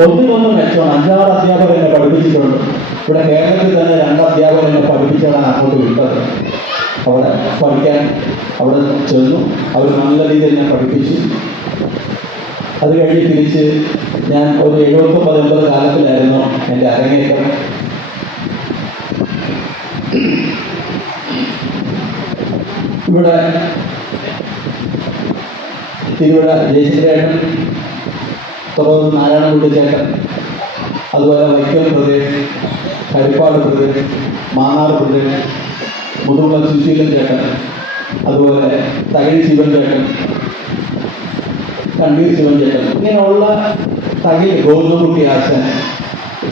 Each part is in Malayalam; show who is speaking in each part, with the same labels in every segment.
Speaker 1: ഒന്നിനൊന്നും മെച്ചമാണ്. അഞ്ചാറ് അധ്യാപകർ എന്നെ പഠിപ്പിച്ചിട്ടുണ്ട്. ഇവിടെ കേരളത്തിൽ തന്നെ രണ്ട് അധ്യാപകർ എന്നെ പഠിപ്പിച്ചാണ് അങ്ങോട്ട് വിട്ടത്. അവിടെ പഠിക്കാൻ അവിടെ ചെന്നു. അവർ നല്ല രീതിയിൽ എന്നെ പഠിപ്പിച്ചു. അത് കഴിഞ്ഞ് തിരിച്ച് ഞാൻ ഒരു എഴുപത്തൊമ്പത് എൺപത് കാലത്തിലായിരുന്നു എന്റെ അരങ്ങേറ്റം. ഇവിടെ തിരുവിഴ ജയചന്ദ്രേട്ടൻ തുറവൂർ നാരായണൻകുട്ടി ചേട്ടൻ അതുപോലെ വൈക്കം പ്രദേശ് കരിപ്പാട് പ്രദേശ് മാന്നാർ പ്രദേശ് മുതുകുളം സുശീലൻ ചേട്ടൻ അതുപോലെ തകഴി ശിവൻ ചേട്ടൻ കണ്ണീർ ശിവൻ ചേട്ടൻ ഇങ്ങനെയുള്ള തകഴി ഗോവിന്ദകുട്ടി ആശൻ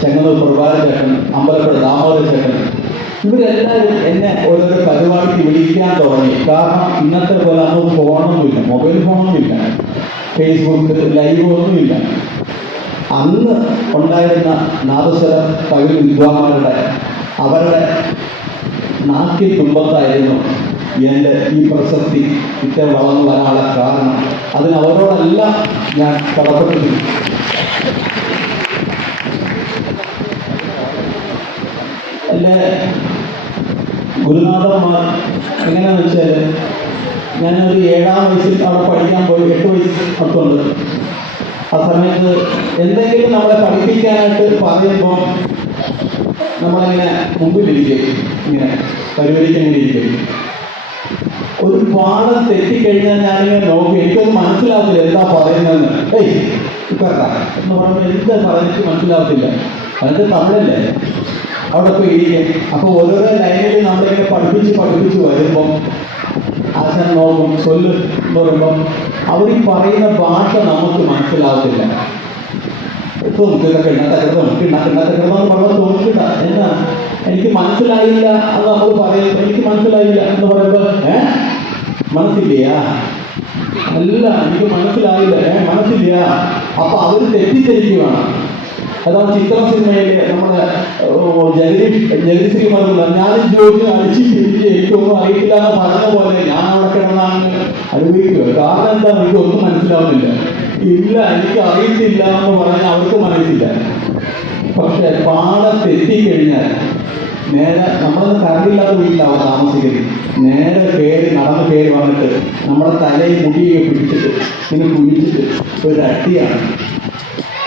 Speaker 1: ചെങ്ങന്നൂർ പ്രഭാകരൻ ചേട്ടൻ അമ്പലപ്പുഴ ദാമോദര ചേട്ടൻ ഇവരെല്ലാവരും എന്നെ ഓരോരോ പരിപാടിക്ക് വിളിക്കാൻ തുടങ്ങി. കാരണം ഇന്നത്തെ പോലെ അന്ന് ഫോണൊന്നുമില്ല മൊബൈൽ ഫോണൊന്നുമില്ല. ഫേസ്ബുക്ക് ലൈവ് ഒന്നുമില്ല. അന്ന് ഉണ്ടായിരുന്ന നാദസ്വര തകിൽ വിദ്വാന്മാരുടെ അവരുടെ നാക്കി തുമ്പത്തായിരുന്നു എന്റെ ഈ പ്രസക്തി. ഇത്ര വളർന്നു വരാനുള്ള കാരണം. അതിന് അവരോടല്ല ഞാൻ കടപ്പെട്ടിരുന്നു. എന്റെ ഗുരുനാഥന്മാർ എങ്ങനെയാണെന്ന് വെച്ചാൽ ഞാനൊരു ഏഴാം വയസ്സിൽ അവിടെ പഠിക്കാൻ പോയി എട്ട് വയസ്സ് അടുത്തുണ്ട് ആ സമയത്ത് എന്തെങ്കിലും നമ്മളെ പഠിപ്പിക്കാനായിട്ട് പറയുമ്പോൾ നമ്മളിങ്ങനെ മുമ്പിലിരിക്കും ഇങ്ങനെ ഇരിക്കും ഒരു പാഠം തെറ്റിക്കഴിഞ്ഞാൽ ഞാനിങ്ങനെ നോക്കി. എനിക്കത് മനസ്സിലാവത്തില്ല എന്താ പറയുന്നതെന്ന്. ഏയ് ഇപ്പറ എന്ന് പറയുമ്പോൾ എന്താ പറഞ്ഞിട്ട് മനസ്സിലാവത്തില്ല. അതിന്റെ തമിഴല്ലേ? അവിടെ പോയി ഇരിക്കും അപ്പോൾ ഓരോരോ ലൈനിൽ നമ്മളിങ്ങനെ പഠിപ്പിച്ച് പഠിപ്പിച്ച് വരുമ്പം ആശാൻ നോക്കും ചൊല്ല് എന്ന് പറയുമ്പം അവർ പറയുന്ന ഭാഷ നമുക്ക് മനസ്സിലാവത്തില്ല പറഞ്ഞാൽ തോന്നിട്ടില്ല എന്നാ എനിക്ക് മനസ്സിലായില്ല അത് നമ്മൾ പറയും. എനിക്ക് മനസ്സിലായില്ല എന്ന് പറയുമ്പോൾ ഏ? മനസ്സില്ലയാ അല്ല എനിക്ക് മനസ്സിലായില്ല. ഏ മനസ്സില്ല. അപ്പൊ അവർ തെറ്റിദ്ധരിക്കുകയാണ്. അതാണ് ചിത്ര സിനിമയിലെ നമ്മുടെ ജഗദീഷ് ജഗദീഷ് ജോലി ഞാനും ചോദിച്ചു അടിച്ച് എനിക്കൊന്നും അറിയില്ല എന്ന് പറഞ്ഞ പോലെ ഞാൻ അവിടെ അനുഭവിക്കുക കാരണം എന്താ എനിക്കൊന്നും മനസ്സിലാവുന്നില്ല. ഇല്ല എനിക്ക് അറിയത്തില്ല എന്ന് പറഞ്ഞാൽ അവർക്ക് മനസ്സില്ല പക്ഷെ പാടെ തെറ്റിക്കഴിഞ്ഞാൽ നേരെ നമ്മളത് കറണ്ടില്ലാത്ത വീട്ടിലാണ് താമസിക്കുന്നത്. നേരെ കയറി നടന്ന് കയറി വന്നിട്ട് നമ്മുടെ തലയിൽ മുടിയൊക്കെ പിടിച്ചിട്ട് ഇങ്ങനെ കുഴിച്ചിട്ട് ഒരു അട്ടിയാണ്.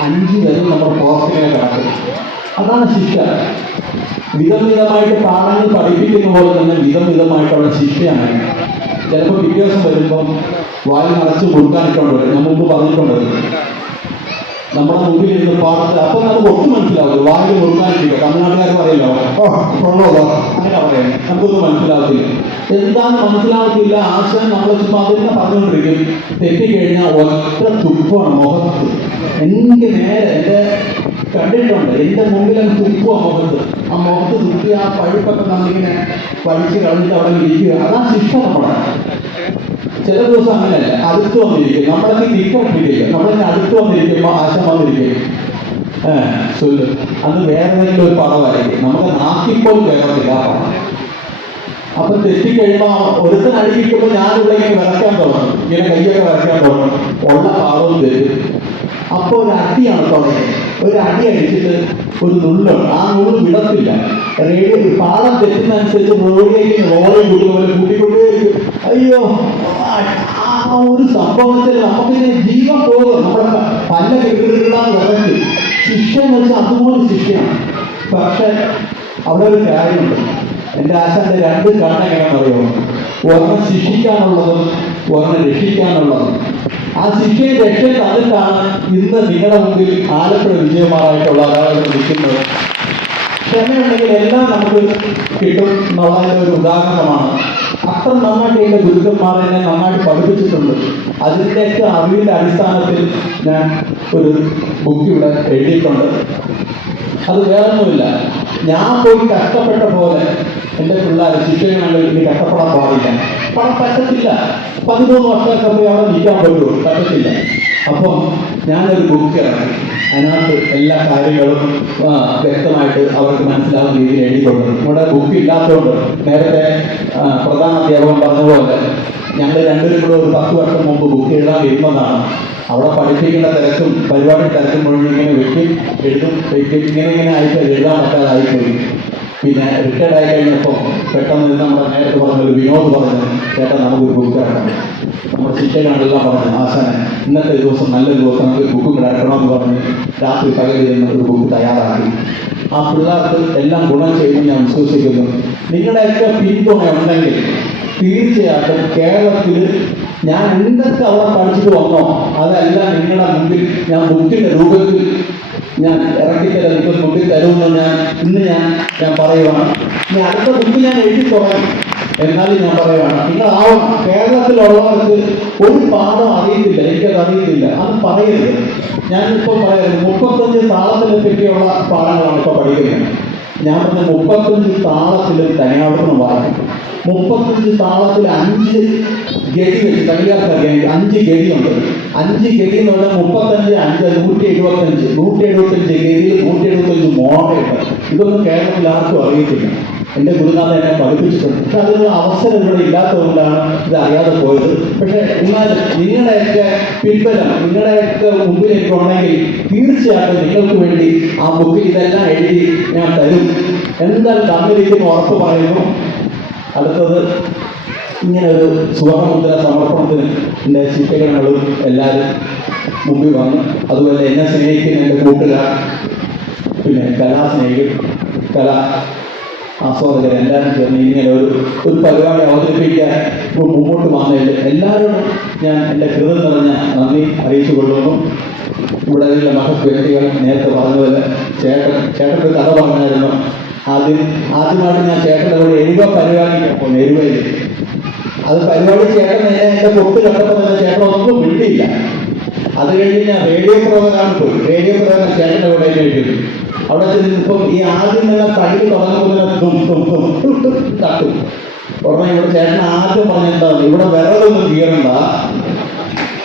Speaker 1: അഞ്ച് വരെ നമ്മൾ പുറത്തിങ്ങനെ കാണും അതാണ് ശിക്ഷ. വിധം വിധമായിട്ട് പാഠങ്ങൾ പഠിപ്പിക്കുന്ന പോലെ തന്നെ വിധം വിധമായിട്ടുള്ള ശിക്ഷയാണ്. ചിലപ്പോൾ പിറ്റേ ദിവസം വരുമ്പം വായിൽ നിറച്ച് മുറുക്കാനിട്ടുണ്ട് ഞാൻ മുമ്പ് പറഞ്ഞിട്ടുണ്ട് നമ്മുടെ മുമ്പിൽ ഇരുന്ന് പാടത്ത് അപ്പൊ നമുക്ക് ഒട്ടും മനസ്സിലാവില്ല. വായിൽ മുറുക്കാനിരിക്കുക. തമിഴ്നാട്ടുകാർ പറയല്ലോ കൊള്ളോ അങ്ങനെ പറയാം നമുക്കൊന്നും മനസ്സിലാവത്തില്ല. എന്താന്ന് മനസ്സിലാവത്തില്ല? ആശയം നമ്മളെ ചുമ്മാ അതിനെ പറഞ്ഞുകൊണ്ടിരിക്കും. തെറ്റിക്കഴിഞ്ഞാൽ ഒറ്റ തുപ്പാണ് മുഖത്ത്. എനിക്ക് നേരെ എന്റെ കണ്ടിട്ടുണ്ട്. എന്റെ മുമ്പിൽ അങ്ങ് തുപ്പുക മുഖത്ത്. ആ മുഖത്ത് തുപ്പി ആ പഴുപ്പൊക്കെ നമ്മളിങ്ങനെ പഠിച്ച് കളഞ്ഞിട്ട് അവിടെ ഇരിക്കുക. അതാ ശിക്ഷ നമ്മുടെ. ചില ദിവസം അങ്ങനെയല്ല. അടുത്ത് വന്നിരിക്കും. നമ്മളൊക്കെ തിരിക്കപ്പെട്ടിരിക്കും നമ്മളിങ്ങനെ അടുത്ത് വന്നിരിക്കുമ്പോൾ ആശ വന്നിരിക്കും. ചൊല്ല് അന്ന് വേറെ ഏതെങ്കിലും ഒരു പടമായിരിക്കും. നമുക്ക് നാക്കിപ്പോൾ കേരളത്തില്ല പടം. അപ്പൊ തെറ്റിക്കഴിയുമ്പോ ഒരുത്തൻ അടിപ്പിക്കുമ്പോൾ ഞാനിവിടെ ഇങ്ങനെ വരയ്ക്കാൻ തുടങ്ങും. ഇങ്ങനെ കൈയൊക്കെ വരയ്ക്കാൻ തുടങ്ങും. ഉള്ള പാവം തെറ്റും. അപ്പോൾ ഒരു അടിയാണ് തുടങ്ങിയത്. ഒരു അടി അടിച്ചിട്ട് ഒരു നുള്ളുണ്ട്. ആ നുള്ളു വിടത്തില്ല. റേഡിയോ പാളം തെറ്റുന്നതനുസരിച്ച് റോഡിലേക്ക് റോളിൽ ആ ആ ഒരു സംഭവത്തിൽ നമുക്കിനെ ജീവൻ പോകും. നമ്മുടെ പല കിട്ടുന്ന വിറയ്ക്ക് ശിക്ഷ എന്ന് വെച്ചാൽ അതുപോലെ ശിക്ഷയാണ് പക്ഷെ അവിടെ ഒരു കാര്യമുണ്ട്. എന്റെ ആശാന്റെ രണ്ട് കണ്ണെങ്ങനെയാണെന്ന് അറിയാം ഒരെണ്ണം ശിക്ഷിക്കാനുള്ളതും ഒരെണ്ണം രക്ഷിക്കാനുള്ളതും. ആ ശിക്ഷയെ രക്ഷ തന്നിട്ടാണ് ഇന്ന് നിങ്ങളുടെ മുമ്പിൽ ആലപ്പുഴ വിജയമാറായിട്ടുള്ള ആളുകൾ നിൽക്കുന്നത്. ക്ഷമയുണ്ടെങ്കിൽ എല്ലാം നമുക്ക് കിട്ടും എന്നുള്ളതിന്റെ ഒരു ഉദാഹരണമാണ്. അത്ര നന്നായിട്ട് എന്റെ ഗുരുക്കന്മാർ എന്നെ നന്നായിട്ട് പഠിപ്പിച്ചിട്ടുണ്ട്. അതിന്റെയൊക്കെ അറിവിന്റെ അടിസ്ഥാനത്തിൽ ഞാൻ ഒരു ബുക്ക് ഇവിടെ എഴുതിയിട്ടുണ്ട്. അത് വേറൊന്നുമില്ല. ഞാൻ പോയി കഷ്ടപ്പെട്ട പോലെ എന്റെ പിള്ളേർ ശിക്ഷകനാണ് ഇനി കഷ്ടപ്പെടാൻ പാടില്ല. പണം പറ്റത്തില്ല. പതിമൂന്ന് വർഷമൊക്കെ പോയി അവിടെ നിൽക്കാൻ പറ്റുമോ പറ്റത്തില്ല. അപ്പം ഞാനൊരു ബുക്ക് അതിനകത്ത് എല്ലാ കാര്യങ്ങളും വ്യക്തമായിട്ട് അവർക്ക് മനസ്സിലാവുന്ന രീതിയിൽ എഴുതിക്കൊണ്ട് നമ്മുടെ ബുക്ക് ഇല്ലാത്തതുകൊണ്ട് നേരത്തെ പ്രധാന അധ്യാപകൻ പറഞ്ഞതുപോലെ പോലെ ഞങ്ങൾ രണ്ടുപേരും കൂടെ ഒരു പത്ത് വർഷം മുമ്പ് ബുക്ക് എഴുതാൻ ഇരുന്നതാണ് അവിടെ പഠിപ്പിക്കുന്ന തിരക്കും പരിപാടി തിരക്കും മുഴുവൻ ഇങ്ങനെ വെക്കും എഴുതും വെക്കും ഇങ്ങനെ ഇങ്ങനെ ആയിട്ട് എഴുതാൻ പറ്റാതായിപ്പോയി. പിന്നെ റിട്ടയർഡ് ആയി കഴിഞ്ഞപ്പോൾ പെട്ടെന്ന് നിന്ന് നമ്മുടെ നേരത്തെ പറഞ്ഞ ഒരു വിനോദ് പറഞ്ഞു ചേട്ടാ നമുക്കൊരു ബുക്ക് ഇറക്കണം നമ്മുടെ ശിക്ഷകളെല്ലാം പറഞ്ഞു ആശാനെ ഇന്നത്തെ ദിവസം നല്ലൊരു ദിവസം നമുക്ക് ബുക്ക് കിടക്കണമെന്ന് പറഞ്ഞ് രാത്രി പകൽ ചെയ്യുന്ന ഒരു ബുക്ക് തയ്യാറാക്കി. ആ പിള്ളേർക്ക് എല്ലാം ഗുണം ചെയ്യുമെന്ന് ഞാൻ വിശ്വസിക്കുന്നു. നിങ്ങളുടെയൊക്കെ പിന്തുണ ഉണ്ടെങ്കിൽ തീർച്ചയായിട്ടും കേരളത്തിൽ ഞാൻ എന്തൊക്കെ അവിടെ പഠിച്ചിട്ട് വന്നോ? അതെല്ലാം നിങ്ങളുടെ മുമ്പിൽ ഞാൻ ബുക്കിന്റെ രൂപത്തിൽ ഞാൻ ഇറക്കിത്തരാം. ഇപ്പൊ മുമ്പിൽ തരുമെന്ന് ഞാൻ ഇന്ന് ഞാൻ ഞാൻ പറയുവാണ്. ഇനി അടുത്ത ബുക്ക് ഞാൻ എഴുതി തുടങ്ങി. എന്നാലും ഞാൻ പറയുവാണ്. നിങ്ങൾ ആ കേരളത്തിലുള്ളവർക്ക് ഒരു പാഠം അറിയത്തില്ല. എനിക്കത് അറിയത്തില്ല. അത് പറയരുത്. ഞാനിപ്പോൾ പറയുന്നത് മുപ്പത്തഞ്ച് താളത്തിനെ പറ്റിയുള്ള പാഠങ്ങളാണ് ഇപ്പോൾ പഠിക്കുന്നത്. ഞാൻ പറഞ്ഞ മുപ്പത്തഞ്ച് താളത്തിൽ തനിയാവർത്തനം പറഞ്ഞു മുപ്പത്തഞ്ച് താളത്തിൽ അഞ്ച് ഗതി വെച്ച് തനിയാർക്കറിയാം അഞ്ച് ഗതിയുണ്ട്. അഞ്ച് ഗതി എന്ന് പറഞ്ഞാൽ മുപ്പത്തഞ്ച് അഞ്ച് നൂറ്റി എഴുപത്തഞ്ച്. നൂറ്റി എഴുപത്തഞ്ച് ഗതിയിൽ നൂറ്റി എഴുപത്തഞ്ച് മോഡയുണ്ട് ഇതൊന്നും കേരളത്തിൽ ആർക്കും അറിയത്തില്ല. എന്റെ ഗുരുനാഥൻ എന്നെ പഠിപ്പിച്ചിട്ടുണ്ട്. പക്ഷെ അതിനുള്ള അവസരം ഇവിടെ ഇല്ലാത്തതുകൊണ്ടാണ് ഇത് അറിയാതെ പോയത്. പക്ഷെ എന്നാൽ നിങ്ങളുടെയൊക്കെ പിൻബലം നിങ്ങളുടെയൊക്കെ മുമ്പിലേക്ക് ഉണ്ടെങ്കിൽ തീർച്ചയായിട്ടും നിങ്ങൾക്ക് വേണ്ടി ആ ബുക്കിൽ ഇതെല്ലാം എഴുതി ഞാൻ തരും. എന്താ തന്നിരിക്കുന്ന ഉറപ്പ് പറയുന്നു. അടുത്തത് ഇങ്ങനെ ഒരു സുവർണമുദ്ര സമർപ്പണത്തിന് ശിക്ഷകങ്ങളും എല്ലാവരും മുമ്പിൽ വന്നു. അതുപോലെ എന്നെ സ്നേഹിക്കുന്ന എന്റെ കൂട്ടുകാർ പിന്നെ കലാസ്നേഹികൾ കലാ ആസ്വാദകർ എല്ലാവരും ചേർന്ന് ഇങ്ങനെ ഒരു ഒരു പരിപാടി അവതരിപ്പിക്കാൻ ഇപ്പോൾ മുമ്പോട്ട് വന്നതിൽ എല്ലാവരോടും ഞാൻ എന്റെ കൃതം നിറഞ്ഞ നന്ദി അറിയിച്ചു കൊള്ളുന്നു ഇവിടെ മഹത് വ്യക്തികൾ നേരത്തെ പറഞ്ഞതുപോലെ ചേട്ടൻ ചേട്ടന്റെ കഥ പറഞ്ഞായിരുന്നു. ആദ്യം ആദ്യമായിട്ട് ഞാൻ ചേട്ടന്റെ കൂടെ എരിവ പരിപാടിക്കാൻ പോകുന്നു എരുവയിൽ അത് പരിപാടി ചേട്ടൻ എന്നെ എന്റെ പൊട്ട് തന്നെ ചേട്ടൻ ഒന്നും മിണ്ടിയില്ല അത് കഴിഞ്ഞ് ഞാൻ റേഡിയോ പ്രോഗ്രാം പോയി. റേഡിയോ പ്രോഗ്രാം ചേട്ടന്റെ കൂടെ കഴിഞ്ഞു അവിടെ ചെന്നിപ്പം ഈ ആദ്യം തന്നെ തടി തുടങ്ങുന്നതിനെ തും ഉടനെ ഇവിടെ ചേട്ടൻ ആദ്യം പറഞ്ഞെന്താ ഇവിടെ വിറകൊന്നും കീറണ്ട.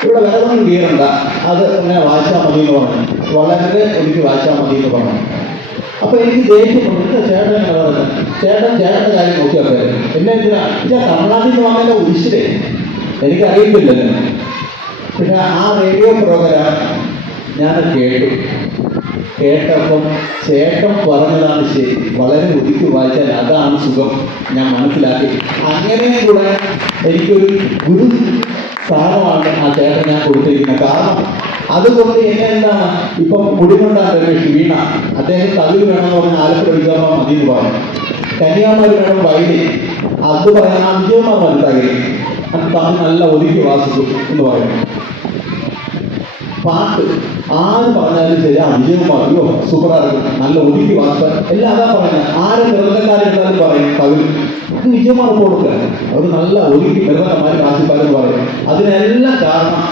Speaker 1: ഇവിടെ വിറകൊന്നും കീറണ്ട. അത് ഇങ്ങനെ വായിച്ചാൽ മതി എന്ന് പറഞ്ഞു. വളരെ എനിക്ക് വായിച്ചാൽ മതി എന്ന് പറഞ്ഞു. അപ്പൊ എനിക്ക് ദേഷ്യം ചേട്ടൻ ഇങ്ങനെ പറഞ്ഞത് ചേട്ടൻ ചേട്ടന്റെ കാര്യം നോക്കിയാൽ എന്നെ എന്തിനാ? തമിഴ്നാട്ടിൽ നിന്ന് വന്നതിന്റെ ഉരിശിലേ എനിക്കറിയത്തില്ലല്ലോ പിന്നെ ആ റേഡിയോ പ്രോഗ്രാം ഞാൻ കേട്ടു. കേട്ടപ്പം ചേട്ടൻ പറഞ്ഞതാണ് ശരി. വളരെ ഒതുക്കി വായിച്ചാൽ അതാണ് സുഖം. ഞാൻ മനസ്സിലാക്കി. അങ്ങനെയും കൂടെ എനിക്കൊരു ഗുരു സ്ഥാനമാണ് ആ ചേട്ടൻ ഞാൻ കൊടുത്തിരിക്കുന്നത്. കാരണം അതുകൊണ്ട് എന്നെ എന്താണ് ഇപ്പം മുടികൊണ്ടാണ് രമേഷ് വീണ. അദ്ദേഹം തകിൽ വേണമെന്ന് പറഞ്ഞാൽ ആലപ്പുഴ വിജയമ്മ മതി എന്ന് പറഞ്ഞു. കന്യാകുമാരി വേണം വൈലി അത് പറയാൻ വിജയമ്മ മനസ്സിലാക്കി അത് തമിഴ് നല്ല ഒതുക്കി വാസിച്ചു എന്ന് പറയുന്നു. പാട്ട് ആര് പറഞ്ഞാലും ശരി അയ്യോ സൂപ്പറാണ് നല്ല ഒതുക്കി വാർത്ത എല്ലാം അതാ പറയുന്നത് ആര് നിർബന്ധക്കാരെന്താന്ന് പറയും പകുതി അത് വിജയകുമാർ കൊടുക്കുക. അവർ നല്ല ഒതുക്കി നിർബന്ധമാർ കാശിപ്പാരെന്ന് പറയും. അതിനെല്ലാം കാരണം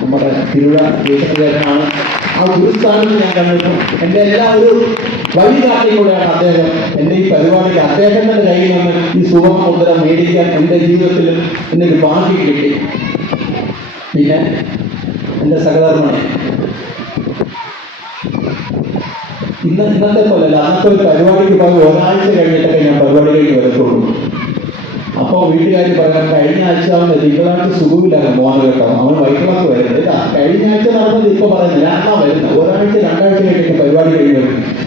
Speaker 1: നമ്മുടെ തിരുവിഴ ദേശത്തിലേക്കാണ് ആ ഗുരുസ്ഥാനം ഞാൻ കണ്ടിട്ടു എന്റെ എല്ലാ ഒരു വഴികാട്ടിയും കൂടെയാണ് അദ്ദേഹം. എന്റെ ഈ പരിപാടിക്ക് അദ്ദേഹത്തിന്റെ കയ്യിൽ നിന്ന് ഈ സുഖമുദ്ര മേടിക്കാൻ എന്റെ ജീവിതത്തിൽ എന്നൊരു ഭാഗ്യം കിട്ടി. പിന്നെ എന്റെ സഹധർമ്മനെ. ഇന്ന് ഇന്നത്തെ പോലെയല്ല അന്നത്തെ ഒരു പരിപാടിക്ക് പോയി ഒരാഴ്ച കഴിഞ്ഞിട്ടൊക്കെ ഞാൻ പരിപാടിയിലേക്ക് വരത്തുള്ളൂ. അപ്പോൾ വീട്ടുകാർ പറഞ്ഞ കഴിഞ്ഞ ആഴ്ച അവന് തിങ്കളാഴ്ച സുഖമില്ലാതെ മോനെ കേട്ടോ. അവൻ വരുന്നത് ഇതാ കഴിഞ്ഞ ആഴ്ച നടന്നത് ഇപ്പൊ പറയുന്നത് ഞാനാ വരുന്നത് ഒരാഴ്ച രണ്ടാഴ്ച കഴിഞ്ഞിട്ട് പരിപാടി കഴിഞ്ഞു.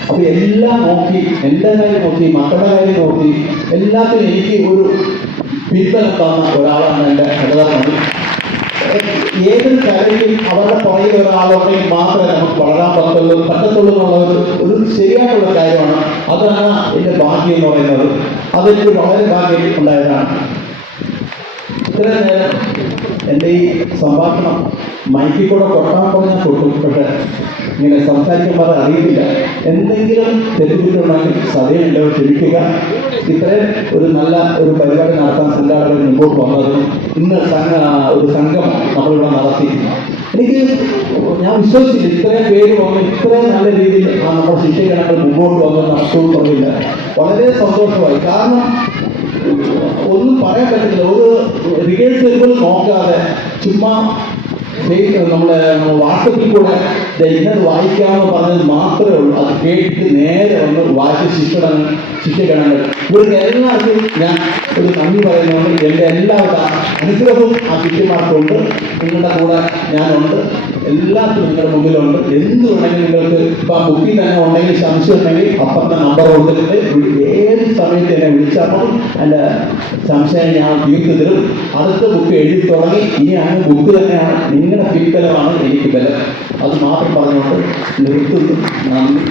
Speaker 1: അപ്പൊ എല്ലാം നോക്കി എന്റെ കാര്യം നോക്കി മക്കളുടെ കാര്യം നോക്കി എല്ലാത്തിനും എനിക്ക് ഒരു പിന്തുണ തന്ന ഒരാളാണ് എന്റെ ഘടകമാണ് ഏതൊരു കാര്യത്തിൽ അവരുടെ പുറകിൽ ഒരാളുണ്ടെങ്കിൽ മാത്രമേ നമുക്ക് വളരാൻ പറ്റുള്ളൂ പറ്റത്തുള്ളൂ എന്നുള്ള ഒരു ശരിയായിട്ടുള്ള കാര്യമാണ്. അതാണ് എന്റെ ഭാഗ്യം എന്ന് പറയുന്നത്. അതെനിക്ക് വളരെ ഭാഗ്യം ഉണ്ടായതാണ്. ഇത്രയും നേരം എന്റെ ഈ സംഭാഷണം മൈക്കിൽ കൂടെ കൊട്ടാൻ പറഞ്ഞാൽ കൊട്ടും പക്ഷെ ഇങ്ങനെ സംസാരിക്കുമ്പോൾ അത് അറിയില്ല എന്തെങ്കിലും തെറ്റുകുറ്റുണ്ടെങ്കിൽ സദയം എല്ലാവരും ക്ഷമിക്കുക ഇത്രയും ഒരു നല്ല ഒരു പരിപാടി നടത്താൻ സംഘാടകർ മുമ്പോട്ട് വന്നതും ഇന്ന് ഒരു സംഘം നമ്മളിവിടെ നടത്തി എനിക്ക് ഞാൻ വിശ്വസിച്ചില്ല. ഇത്രയും പേര് വന്ന് ഇത്രയും നല്ല രീതിയിൽ ആ നമ്മുടെ ശിഷ്യഗണങ്ങൾ മുമ്പോട്ട് വന്ന് നടത്തുമെന്ന് പറഞ്ഞില്ല. വളരെ സന്തോഷമായി. കാരണം ഒന്നും പറയാൻ പറ്റില്ല ഒരു റിഹേഴ്സൽ പോലും നോക്കാതെ ചുമ്മാ ഫേസ് നമ്മുടെ വാട്സപ്പിൽ കൂടെ ഇന്നത് വായിക്കാമെന്ന് പറഞ്ഞത് മാത്രമേ ഉള്ളൂ. അത് കേട്ടിട്ട് നേരെ ഒന്ന് വായിച്ച് ശിഷ്യഗണങ്ങൾ ശിക്ഷിക്കണം ഇവർക്ക് എല്ലാവർക്കും ഞാൻ ഒരു നന്ദി പറയുന്നുണ്ട്. എന്റെ എല്ലാവരുടെ അനുഗ്രഹവും ആ ശിഷ്യമാർക്കുണ്ട് നിങ്ങളുടെ കൂടെ ഞാനുണ്ട്. എല്ലാത്തിനും നിങ്ങളുടെ മുമ്പിലുണ്ട്. എന്ത് വേണമെങ്കിലും നിങ്ങൾക്ക് ഇപ്പൊ ആ ബുക്കിൽ തന്നെ ഉണ്ടെങ്കിൽ സംശയം ഉണ്ടെങ്കിൽ അപ്പുറത്തെ നമ്പർ കൊടുത്തിട്ട് സമയത്ത് എന്നെ വിളിച്ചാൽ മതി എന്റെ സംശയം ഞാൻ തീർത്തു അടുത്ത ബുക്ക് എഴുതി തുടങ്ങി. ഇനി അങ്ങ് ബുക്ക് തന്നെയാണ്. നിങ്ങളുടെ പിൻബലമാണ് എനിക്ക് ബലം. അത് മാത്രം പറഞ്ഞുകൊണ്ട് നിർത്തുന്നു. നന്ദി.